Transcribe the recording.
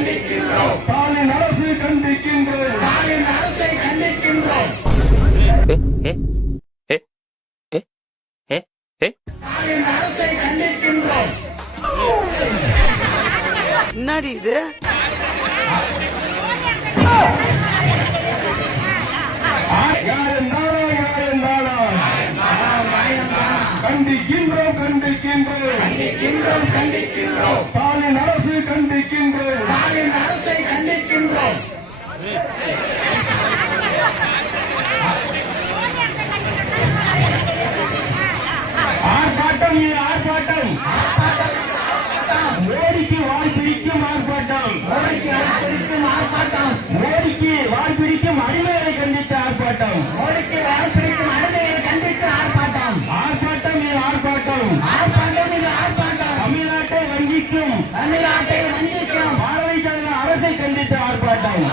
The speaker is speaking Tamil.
ஸ்டாலின் அரசு கண்டிக்கின்றோம். என்னடி இது? கண்டிக்கின்றோம் ஸ்டாலின் அரசு கண்டிக்கின்றோம். ஆர்ப்பாட்டம் இது ஆர்ப்பாட்டம். மோடிக்கு வால் பிடிக்கும் ஆர்ப்பாட்டம். மோடிக்கு வால் பிடிக்கும் அடிமைகளை கண்டித்து ஆர்ப்பாட்டம். ஆர்ப்பாட்டம் இது ஆர்ப்பாட்டம். தமிழ்நாட்டை வஞ்சிக்கும் பாரதிய ஜனதா அரசை கண்டித்து ஆர்ப்பாட்டம்.